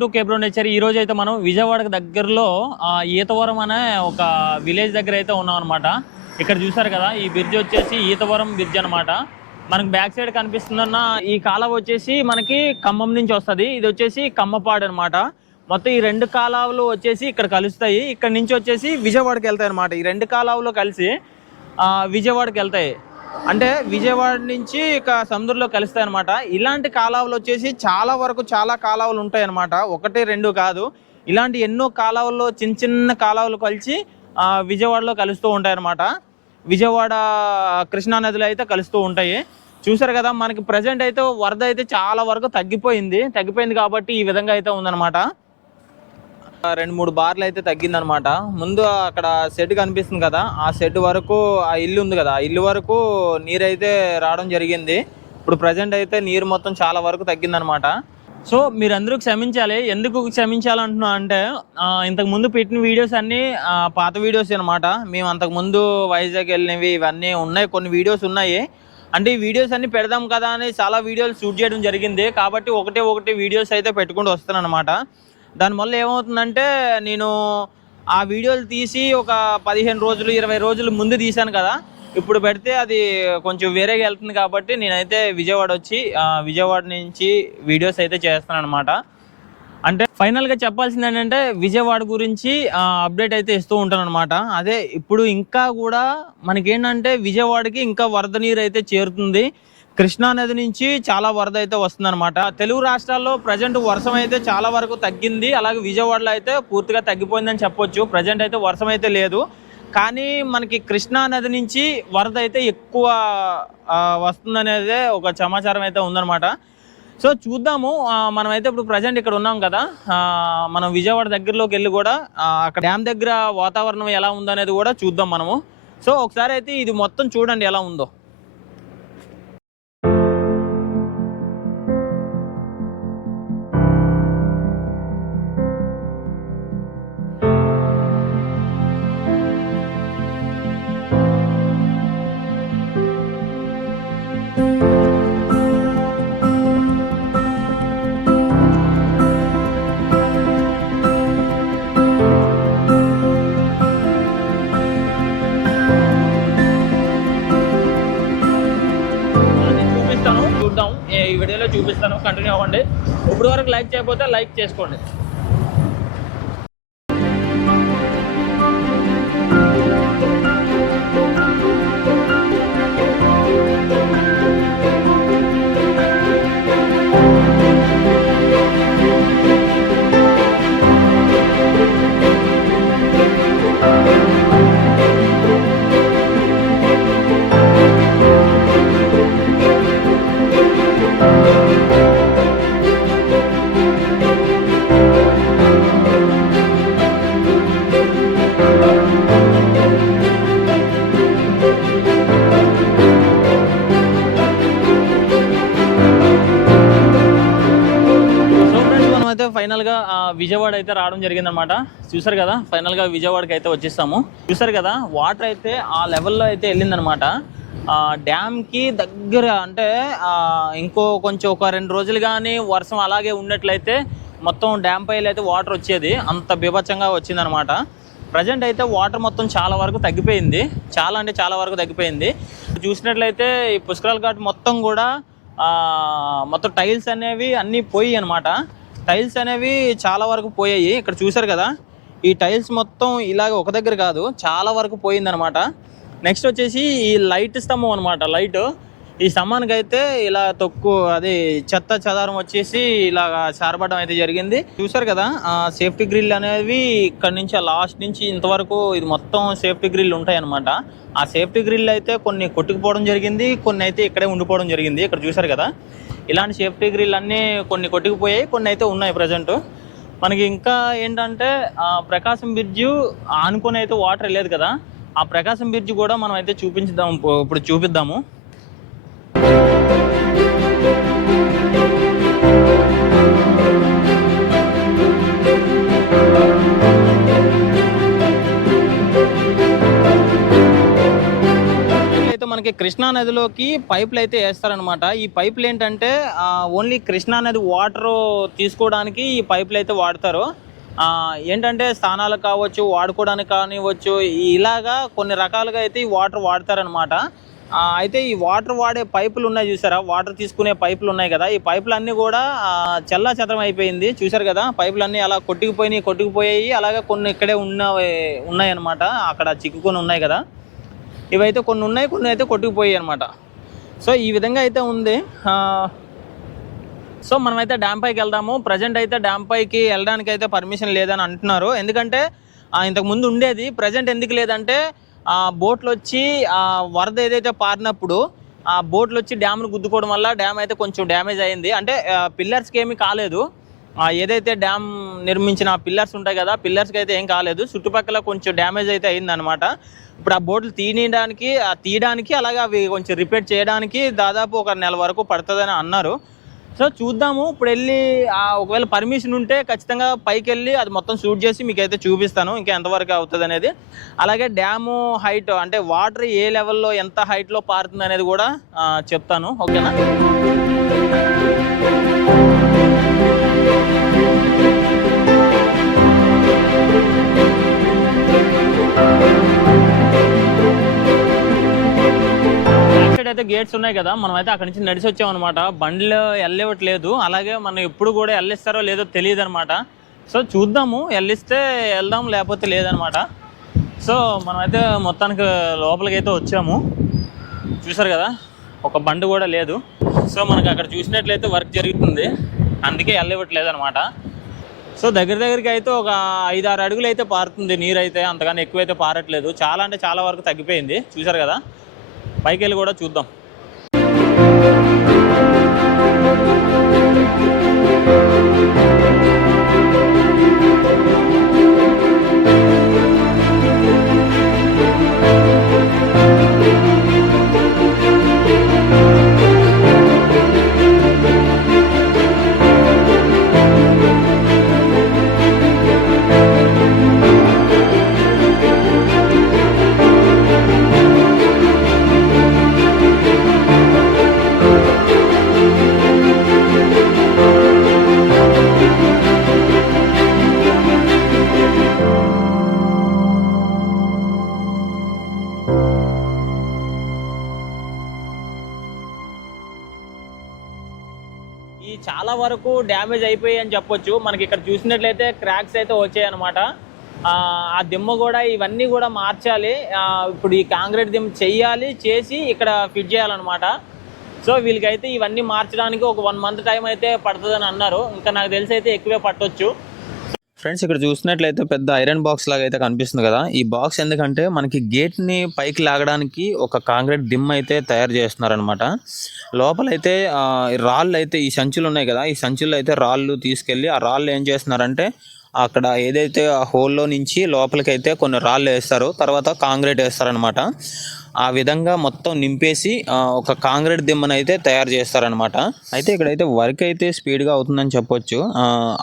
Welcome to కేబ్రో nature ఈ రోజు అయితే మనం విజయవాడకు దగ్గరలో ఈతవరం అనే ఒక విలేజ్ దగ్గర అయితే ఉన్నాం అనమాట ఇక్కడ చూసారు కదా ఈ బ్రిడ్జ్ వచ్చేసి ఈతవరం బ్రిడ్జ్ అనమాట మనకు బ్యాక్ సైడ్ కనిపిస్తుందన్న ఈ కాలువ వచ్చేసి మనకి ఖమ్మం నుంచి వస్తుంది. ఇది వచ్చేసి కమ్మపాడు అన్నమాట. మొత్తం ఈ రెండు కాలువలు వచ్చేసి ఇక్కడ కలుస్తాయి. ఇక్కడ నుంచి వచ్చేసి విజయవాడకి వెళ్తాయి అనమాట ఈ రెండు కాలువలు కలిసి విజయవాడకి వెళ్తాయి. అంటే విజయవాడ నుంచి ఇక సముద్రంలో కలుస్తాయి అనమాట ఇలాంటి కాలువలు వచ్చేసి చాలా వరకు చాలా కాలువలు ఉంటాయి అనమాట ఒకటి రెండు కాదు. ఇలాంటి ఎన్నో కాలువల్లో చిన్న చిన్న కాలువలు కలిసి విజయవాడలో కలుస్తూ ఉంటాయి అనమాట విజయవాడ కృష్ణానదిలో అయితే కలుస్తూ ఉంటాయి. చూసారు కదా మనకి ప్రజెంట్ అయితే వరద అయితే చాలా వరకు తగ్గిపోయింది. తగ్గిపోయింది కాబట్టి ఈ విధంగా అయితే ఉందన్నమాట. రెండు మూడు బార్లు అయితే తగ్గిందనమాట. ముందు అక్కడ షెడ్ కనిపిస్తుంది కదా ఆ షెడ్ వరకు ఆ ఇల్లు ఉంది కదా ఆ ఇల్లు వరకు నీరు అయితే రావడం జరిగింది. ఇప్పుడు ప్రజెంట్ అయితే నీరు మొత్తం చాలా వరకు తగ్గిందనమాట. సో మీరందరూ క్షమించాలి. ఎందుకు క్షమించాలంటున్నా అంటే ఇంతకు ముందు పెట్టిన వీడియోస్ అన్నీ పాత వీడియోస్ అనమాట మేము అంతకు ముందు వైజాగ్ వెళ్ళినవి ఇవన్నీ ఉన్నాయి కొన్ని వీడియోస్ ఉన్నాయి. అంటే ఈ వీడియోస్ అన్ని పెడదాం కదా అని చాలా వీడియోలు షూట్ చేయడం జరిగింది. కాబట్టి ఒకటే ఒకటి వీడియోస్ అయితే పెట్టుకుంటూ వస్తాను అనమాట దానివల్ల ఏమవుతుందంటే నేను ఆ వీడియోలు తీసి ఒక పదిహేను రోజులు ఇరవై రోజులు ముందు తీశాను కదా. ఇప్పుడు పెడితే అది కొంచెం వేరేగా వెళ్తుంది కాబట్టి నేనైతే విజయవాడ వచ్చి విజయవాడ నుంచి వీడియోస్ అయితే చేస్తాను అనమాట అంటే ఫైనల్గా చెప్పాల్సింది ఏంటంటే విజయవాడ గురించి అప్డేట్ అయితే ఇస్తూ ఉంటాను అనమాట అదే ఇప్పుడు ఇంకా కూడా మనకేంటంటే విజయవాడకి ఇంకా వరద నీరు అయితే చేరుతుంది. కృష్ణా నది నుంచి చాలా వరద అయితే వస్తుందన్నమాట. తెలుగు రాష్ట్రాల్లో ప్రజెంట్ వర్షం అయితే చాలా వరకు తగ్గింది. అలాగే విజయవాడలో అయితే పూర్తిగా తగ్గిపోయిందని చెప్పొచ్చు. ప్రజెంట్ అయితే వర్షం అయితే లేదు. కానీ మనకి కృష్ణా నది నుంచి వరద అయితే ఎక్కువ వస్తుందనేదే ఒక సమాచారం అయితే ఉందన్నమాట. సో చూద్దాము. మనమైతే ఇప్పుడు ప్రజెంట్ ఇక్కడ ఉన్నాం కదా. మనం విజయవాడ దగ్గరలోకి వెళ్ళి కూడా అక్కడ డ్యామ్ దగ్గర వాతావరణం ఎలా ఉందనేది కూడా చూద్దాం మనము. సో ఒకసారి అయితే ఇది మొత్తం చూడండి ఎలా ఉందో. చేయకపోతే లైక్ చేసుకోండి. విజయవాడ అయితే రావడం జరిగిందనమాట చూసారు కదా ఫైనల్గా విజయవాడకి అయితే వచ్చేస్తాము చూసారు కదా వాటర్ అయితే ఆ లెవెల్లో అయితే వెళ్ళిందనమాట డ్యామ్కి దగ్గర అంటే ఇంకో కొంచెం ఒక రెండు రోజులు కానీ వర్షం అలాగే ఉన్నట్లయితే మొత్తం డ్యామ్ పైలు అయితే వాటర్ వచ్చేది. అంత బీభత్సంగా వచ్చిందనమాట ప్రజెంట్ అయితే వాటర్ మొత్తం చాలా వరకు తగ్గిపోయింది. చాలా అంటే చాలా వరకు తగ్గిపోయింది. చూసినట్లయితే ఈ పుష్కరాల ఘాట్ మొత్తం కూడా మొత్తం టైల్స్ అనేవి అన్నీ పోయి అనమాట టైల్స్ అనేవి చాలా వరకు పోయాయి. ఇక్కడ చూసారు కదా? ఈ టైల్స్ మొత్తం ఇలాగ ఒక దగ్గర కాదు చాలా వరకు పోయిందనమాట. నెక్స్ట్ వచ్చేసి ఈ లైట్ స్తంభం అనమాట లైట్. ఈ స్తంభానికి అయితే ఇలా తొక్కు అది చెత్త చెదారం వచ్చేసి ఇలాగ చారబడడం అయితే జరిగింది. చూసారు కదా? ఆ సేఫ్టీ గ్రిల్ అనేవి ఇక్కడ నుంచి లాస్ట్ నుంచి ఇంతవరకు ఇది మొత్తం సేఫ్టీ గ్రిల్ ఉంటాయి అనమాట ఆ సేఫ్టీ గ్రిల్ అయితే కొన్ని కొట్టుకుపోవడం జరిగింది కొన్ని అయితే ఇక్కడే ఉండిపోవడం జరిగింది. ఇక్కడ చూసారు కదా? ఇలాంటి సేఫ్టీ గ్రిల్ అన్నీ కొన్ని కొట్టుకుపోయాయి కొన్ని అయితే ఉన్నాయి ప్రజెంట్ మనకి ఇంకా ఏంటంటే ఆ ప్రకాశం బ్రిడ్జ్ ఆనుకొని అయితే వాటర్ వెళ్ళేది కదా. ఆ ప్రకాశం బ్రిడ్జ్ కూడా మనం అయితే చూపించుదాం ఇప్పుడు చూపిద్దాము. మనకి కృష్ణా నదిలోకి పైపులు అయితే వేస్తారనమాట ఈ పైపులు ఏంటంటే ఓన్లీ కృష్ణా నది వాటర్ తీసుకోవడానికి ఈ పైపులు అయితే వాడతారు. ఏంటంటే స్నానాలకు కావచ్చు వాడుకోవడానికి కానివ్వచ్చు ఇలాగా కొన్ని రకాలుగా అయితే ఈ వాటర్ వాడతారనమాట అయితే ఈ వాటర్ వాడే పైపులు ఉన్నాయి చూసారా? వాటర్ తీసుకునే పైపులు ఉన్నాయి కదా? ఈ పైపులు అన్నీ కూడా చల్లా చెదరం అయిపోయింది. చూసారు కదా? పైపులు అన్నీ అలా కొట్టుకుపోయినాయి కొట్టుకుపోయాయి. అలాగే కొన్ని ఇక్కడే ఉన్న ఉన్నాయి అనమాట అక్కడ చిక్కుకొని ఉన్నాయి కదా? ఇవైతే కొన్ని ఉన్నాయి కొన్ని అయితే కొట్టుకుపోయాయి అనమాట సో ఈ విధంగా అయితే ఉంది. సో మనమైతే డ్యామ్ పైకి వెళ్దాము. ప్రజెంట్ అయితే డ్యామ్ పైకి వెళ్ళడానికి అయితే పర్మిషన్ లేదని అంటున్నారు. ఎందుకంటే ఇంతకుముందు ఇంతకు ముందు ఉండేది. ప్రజెంట్ ఎందుకు లేదంటే ఆ బోట్లు వచ్చి ఆ వరద ఏదైతే పారినప్పుడు ఆ బోట్లు వచ్చి డ్యామ్ను గుద్దుకోవడం వల్ల డ్యామ్ అయితే కొంచెం డ్యామేజ్ అయింది. అంటే పిల్లర్స్కి ఏమీ కాలేదు. ఏదైతే డ్యామ్ నిర్మించిన పిల్లర్స్ ఉంటాయి కదా పిల్లర్స్కి అయితే ఏం కాలేదు. చుట్టుపక్కల కొంచెం డ్యామేజ్ అయితే అయిందనమాట ఇప్పుడు ఆ బోట్లు తీయడానికి ఆ తీయడానికి అలాగే అవి కొంచెం రిపేర్ చేయడానికి దాదాపు ఒక నెల వరకు పడుతుందని అన్నారు. సో చూద్దాము. ఇప్పుడు వెళ్ళి ఆ ఒకవేళ పర్మిషన్ ఉంటే ఖచ్చితంగా పైకి వెళ్ళి అది మొత్తం షూట్ చేసి మీకు అయితే చూపిస్తాను ఇంకా ఎంతవరకు అవుతుంది అనేది. అలాగే డ్యాము హైట్ అంటే వాటర్ ఏ లెవెల్లో ఎంత హైట్లో పారుతుంది అనేది కూడా చెప్తాను. ఓకేనా? అయితే గేట్స్ ఉన్నాయి కదా మనం అయితే అక్కడి నుంచి నడిచి వచ్చామన్నమాట అనమాట బండ్లు వెళ్ళేవట్లేదు అలాగే మనం ఎప్పుడు కూడా వెళ్ళిస్తారో లేదో తెలియదు అనమాట సో చూద్దాము వెళ్ళిస్తే వెళ్దాం లేకపోతే లేదనమాట సో మనమైతే మొత్తానికి లోపలికి అయితే వచ్చాము. చూసారు కదా ఒక బండి కూడా లేదు. సో మనకి అక్కడ చూసినట్లయితే వర్క్ జరుగుతుంది. అందుకే వెళ్ళివ్వట్లేదు అనమాట సో దగ్గర దగ్గరికి అయితే ఒక ఐదు ఆరు అడుగులు అయితే పారుతుంది నీరు అయితే అంతగాని ఎక్కువైతే పారట్లేదు. చాలా అంటే చాలా వరకు తగ్గిపోయింది. చూసారు కదా? పైకి వెళ్ళి కూడా చూద్దాం. డ్యామేజ్ అయిపోయాయి అని చెప్పొచ్చు. మనకి ఇక్కడ చూసినట్లయితే క్రాక్స్ అయితే వచ్చాయి అనమాట ఆ దిమ్మ కూడా ఇవన్నీ కూడా మార్చాలి. ఇప్పుడు ఈ కాంక్రీట్ దిమ్మ చేయాలి చేసి ఇక్కడ ఫిట్ చేయాలన్నమాట. సో వీళ్ళకైతే ఇవన్నీ మార్చడానికి ఒక వన్ మంత్ టైం అయితే పడుతుందని అన్నారు. ఇంకా నాకు తెలిసి అయితే ఎక్కువే పట్టొచ్చు. ఫ్రెండ్స్ ఇక్కడ చూసినట్లయితే పెద్ద ఐరన్ బాక్స్ లాగా అయితే కనిపిస్తుంది కదా. ఈ బాక్స్ ఎందుకంటే మనకి గేట్ని పైకి లాగడానికి ఒక కాంక్రీట్ దిమ్ అయితే తయారు చేస్తున్నారనమాట లోపలైతే రాళ్ళు అయితే ఈ సంచులు ఉన్నాయి కదా ఈ సంచుల్లో అయితే రాళ్ళు తీసుకెళ్ళి ఆ రాళ్ళు ఏం చేస్తున్నారంటే అక్కడ ఏదైతే ఆ హోల్లో నుంచి లోపలికి అయితే కొన్ని రాళ్ళు వేస్తారు తర్వాత కాంక్రీట్ వేస్తారనమాట ఆ విధంగా మొత్తం నింపేసి ఒక కాంక్రీట్ దిమ్మను అయితే తయారు చేస్తారనమాట అయితే ఇక్కడైతే వర్క్ అయితే స్పీడ్గా అవుతుందని చెప్పొచ్చు.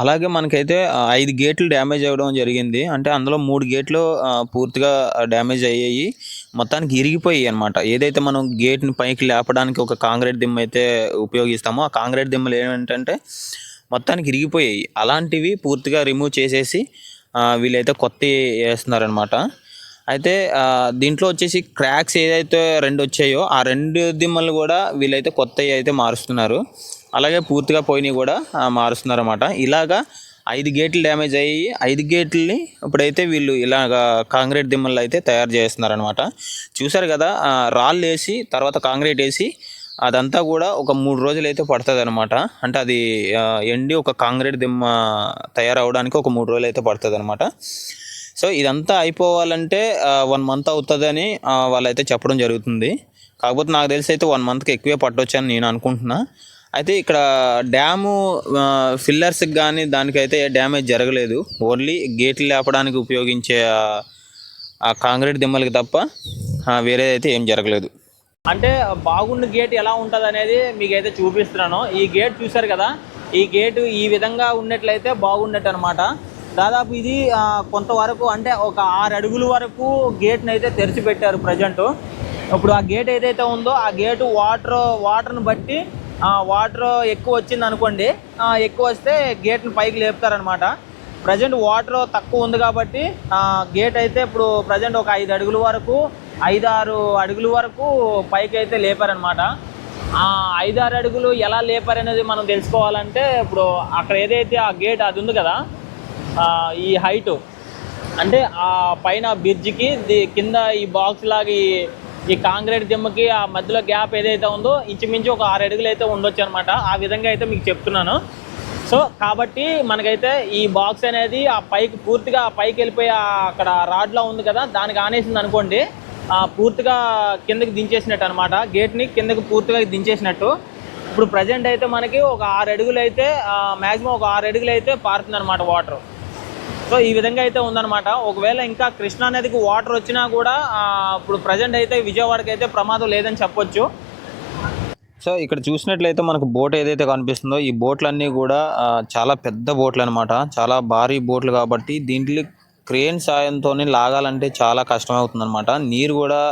అలాగే మనకైతే ఐదు గేట్లు డ్యామేజ్ అవ్వడం జరిగింది. అంటే అందులో మూడు గేట్లు పూర్తిగా డ్యామేజ్ అయ్యాయి. మొత్తానికి ఇరిగిపోయాయి అనమాట ఏదైతే మనం గేట్ని పైకి లేపడానికి ఒక కాంక్రీట్ దిమ్మ అయితే ఉపయోగిస్తామో ఆ కాంక్రీట్ దిమ్మలు ఏంటంటే మొత్తానికి ఇరిగిపోయాయి. అలాంటివి పూర్తిగా రిమూవ్ చేసేసి వీళ్ళైతే కొత్త వేస్తున్నారనమాట అయితే దీంట్లో వచ్చేసి క్రాక్స్ ఏదైతే రెండు వచ్చాయో ఆ రెండు దిమ్మలు కూడా వీళ్ళైతే కొత్తవి అయితే మారుస్తున్నారు. అలాగే పూర్తిగా పోయినవి కూడా మారుస్తున్నారు అనమాట ఇలాగా ఐదు గేట్లు డ్యామేజ్ అయ్యి ఐదు గేట్లని ఇప్పుడైతే వీళ్ళు ఇలాగా కాంక్రీట్ దిమ్మలు అయితే తయారు చేస్తున్నారనమాట చూసారు కదా రాళ్ళు వేసి తర్వాత కాంక్రీట్ వేసి అదంతా కూడా ఒక మూడు రోజులు అయితే పడుతుంది అనమాట అంటే అది ఎండి ఒక కాంక్రీట్ దిమ్మ తయారవడానికి ఒక మూడు రోజులు అయితే పడుతుంది అనమాట సో ఇదంతా అయిపోవాలంటే వన్ మంత్ అవుతుందని వాళ్ళైతే చెప్పడం జరుగుతుంది. కాకపోతే నాకు తెలిసి అయితే వన్ మంత్కి ఎక్కువే పట్టవచ్చు అని నేను అనుకుంటున్నా. అయితే ఇక్కడ డ్యాము ఫిల్లర్స్కి కానీ దానికైతే డ్యామేజ్ జరగలేదు. ఓన్లీ గేట్లు లేపడానికి ఉపయోగించే ఆ- కాంక్రీట్ దిమ్మలకి తప్ప వేరే అయితే ఏం జరగలేదు. అంటే బాగుండు గేట్ ఎలా ఉంటుంది అనేది మీకు అయితే చూపిస్తున్నాను. ఈ గేట్ చూసారు కదా? ఈ గేటు ఈ విధంగా ఉన్నట్లయితే బాగున్నట్టు అనమాట దాదాపు ఇది కొంతవరకు అంటే ఒక ఆరు అడుగుల వరకు గేట్ని అయితే తెరిచి పెట్టారు ప్రజెంట్. ఇప్పుడు ఆ గేట్ ఏదైతే ఉందో ఆ గేటు వాటర్ వాటర్ని బట్టి వాటర్ ఎక్కువ వచ్చింది అనుకోండి ఎక్కువ వస్తే గేట్ని పైకి లేపుతారనమాట. ప్రజెంట్ వాటర్ తక్కువ ఉంది కాబట్టి గేట్ అయితే ఇప్పుడు ప్రజెంట్ ఒక ఐదు అడుగుల వరకు ఐదు ఆరు అడుగుల వరకు పైకి అయితే లేపారనమాట. ఐదారు అడుగులు ఎలా లేపారనేది మనం తెలుసుకోవాలంటే ఇప్పుడు అక్కడ ఏదైతే ఆ గేట్ అది ఉంది కదా ఈ హైటు అంటే ఆ పైన బ్రిడ్జికి ది- కింద ఈ బాక్స్ లాగా ఈ కాంక్రీట్ దిమ్మకి ఆ మధ్యలో గ్యాప్ ఏదైతే ఉందో ఇంచుమించు ఒక ఆరు అడుగులు అయితే ఉండొచ్చు అనమాట ఆ విధంగా అయితే మీకు చెప్తున్నాను. సో కాబట్టి మనకైతే ఈ బాక్స్ అనేది ఆ పైకి పూర్తిగా ఆ పైకి వెళ్ళిపోయి అక్కడ రాడ్లో ఉంది కదా దానికి ఆనేసింది అనుకోండి పూర్తిగా కిందకి దించేసినట్టు అనమాట గేట్ని కిందకి పూర్తిగా దించేసినట్టు. ఇప్పుడు ప్రజెంట్ అయితే మనకి ఒక ఆరు అడుగులు అయితే మ్యాక్సిమం ఒక ఆరు అడుగులు అయితే పారుతుంది అనమాట వాటర్ సో ఈ విధంగా అయితే ఉందన్నమాట. ఒకవేళ ఇంకా కృష్ణా నదికి వాటర్ వచ్చినా కూడా ఇప్పుడు ప్రజెంట్ అయితే విజయవాడకి అయితే ప్రమాదం లేదని చెప్పొచ్చు. సో ఇక్కడ చూసినట్లయితే మనకు బోట్ ఏదైతే కనిపిస్తుందో ఈ బోట్లన్నీ కూడా చాలా పెద్ద బోట్లు అనమాట చాలా భారీ బోట్లు కాబట్టి దీంట్లో క్రేన్ సాయంతో లాగాలంటే చాలా కష్టమవుతుంది అనమాట నీరు కూడా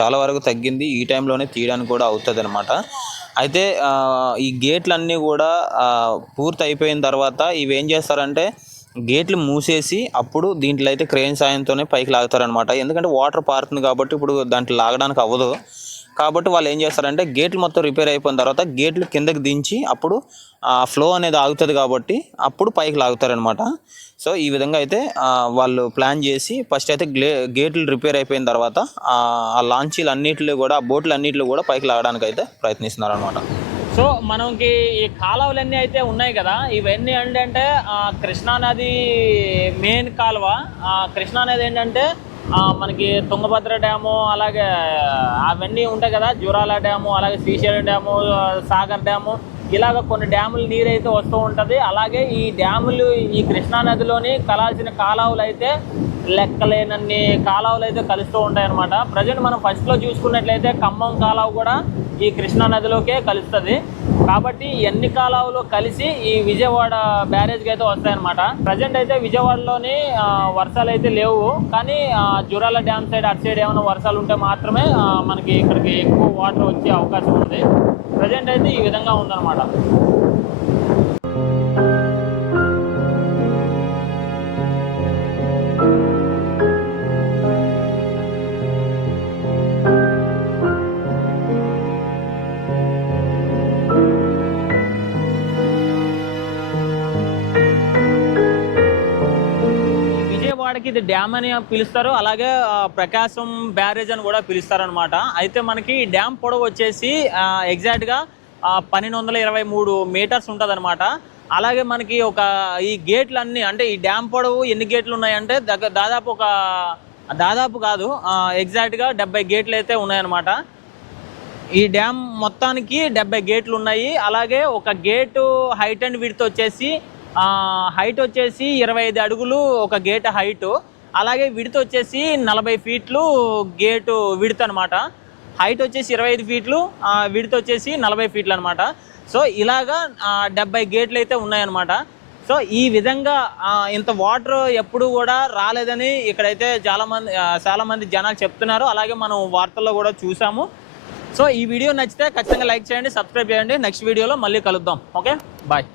చాలా వరకు తగ్గింది. ఈ టైంలోనే తీయడానికి కూడా అవుతుంది అనమాట అయితే ఈ గేట్లన్నీ కూడా పూర్తి అయిపోయిన తర్వాత ఇవి ఏం చేస్తారంటే గేట్లు మూసేసి అప్పుడు దీంట్లో అయితే క్రేన్ సాయంతోనే పైకి లాగుతారనమాట ఎందుకంటే వాటర్ పారుతుంది కాబట్టి ఇప్పుడు దాంట్లో లాగడానికి అవ్వదు. కాబట్టి వాళ్ళు ఏం చేస్తారంటే గేట్లు మొత్తం రిపేర్ అయిపోయిన తర్వాత గేట్లు కిందకి దించి అప్పుడు ఆ ఫ్లో అనేది ఆగుతుంది కాబట్టి అప్పుడు పైకి లాగుతారనమాట సో ఈ విధంగా అయితే వాళ్ళు ప్లాన్ చేసి ఫస్ట్ అయితే గ్లే గేట్లు రిపేర్ అయిపోయిన తర్వాత ఆ ఆ లాంచీలు అన్నిటిలో కూడా ఆ బోట్లు అన్నిటిలో కూడా పైకి లాగడానికి అయితే ప్రయత్నిస్తున్నారు అనమాట సో మనకి ఈ కాలువలన్నీ అయితే ఉన్నాయి కదా. ఇవన్నీ ఏంటంటే కృష్ణానది మెయిన్ కాలువ. కృష్ణానది కృష్ణా నది ఏంటంటే మనకి తుంగభద్ర డ్యాము అలాగే అవన్నీ ఉంటాయి కదా జూరాల డ్యాము అలాగే శ్రీశైలం డ్యాము సాగర్ డ్యాము. ఇలాగ కొన్ని డ్యాములు నీరు అయితే వస్తూ ఉంటుంది. అలాగే ఈ డ్యాములు ఈ కృష్ణా నదిలోని కలాల్సిన కాలువలు అయితే లెక్కలేనన్ని కాలువలు అయితే కలుస్తూ ఉంటాయన్నమాట. ప్రజెంట్ మనం ఫస్ట్లో చూసుకున్నట్లయితే ఖమ్మం కాలువ కూడా ఈ కృష్ణా నదిలోకే కలుస్తుంది. కాబట్టి ఎన్ని కాలువలు కలిసి ఈ విజయవాడ బ్యారేజ్కి అయితే వస్తాయన్నమాట. ప్రజెంట్ అయితే విజయవాడలోని వర్షాలు అయితే లేవు. కానీ జురాల డ్యామ్ సైడ్ అటు సైడ్ ఏమైనా వర్షాలు ఉంటే మాత్రమే మనకి ఇక్కడికి ఎక్కువ వాటర్ వచ్చే అవకాశం ఉంది. ప్రజెంట్ అయితే ఈ విధంగా ఉందన్నమాట. ఇది డ్యామ్ అని పిలుస్తారు అలాగే ప్రకాశం బ్యారేజ్ అని కూడా పిలుస్తారు అనమాట అయితే మనకి ఈ డ్యామ్ పొడవు వచ్చేసి ఎగ్జాక్ట్గా పన్నెండు వందల ఇరవై మూడు మీటర్స్ ఉంటుంది అలాగే మనకి ఒక ఈ గేట్లు అన్ని అంటే ఈ డ్యామ్ పొడవు ఎన్ని గేట్లు ఉన్నాయంటే దగ్గర దాదాపు ఒక దాదాపు కాదు ఎగ్జాక్ట్గా డెబ్బై గేట్లు అయితే ఉన్నాయన్నమాట. ఈ డ్యామ్ మొత్తానికి డెబ్బై గేట్లు ఉన్నాయి. అలాగే ఒక గేటు హైట్ అండ్ విడ్త్ వచ్చేసి హైట్ వచ్చేసి ఇరవై ఐదు అడుగులు ఒక గేట్ హైట్ అలాగే విడత వచ్చేసి నలభై ఫీట్లు గేటు విడత అనమాట హైట్ వచ్చేసి ఇరవై ఐదు ఫీట్లు విడత వచ్చేసి నలభై ఫీట్లు అనమాట సో ఇలాగా డెబ్బై గేట్లు అయితే ఉన్నాయన్నమాట. సో ఈ విధంగా ఇంత వాటర్ ఎప్పుడు కూడా రాలేదని ఇక్కడైతే చాలామంది చాలామంది జనాలు చెప్తున్నారు. అలాగే మనం వార్తల్లో కూడా చూసాము. సో ఈ వీడియో నచ్చితే ఖచ్చితంగా లైక్ చేయండి సబ్స్క్రైబ్ చేయండి. నెక్స్ట్ వీడియోలో మళ్ళీ కలుద్దాం. Okay bye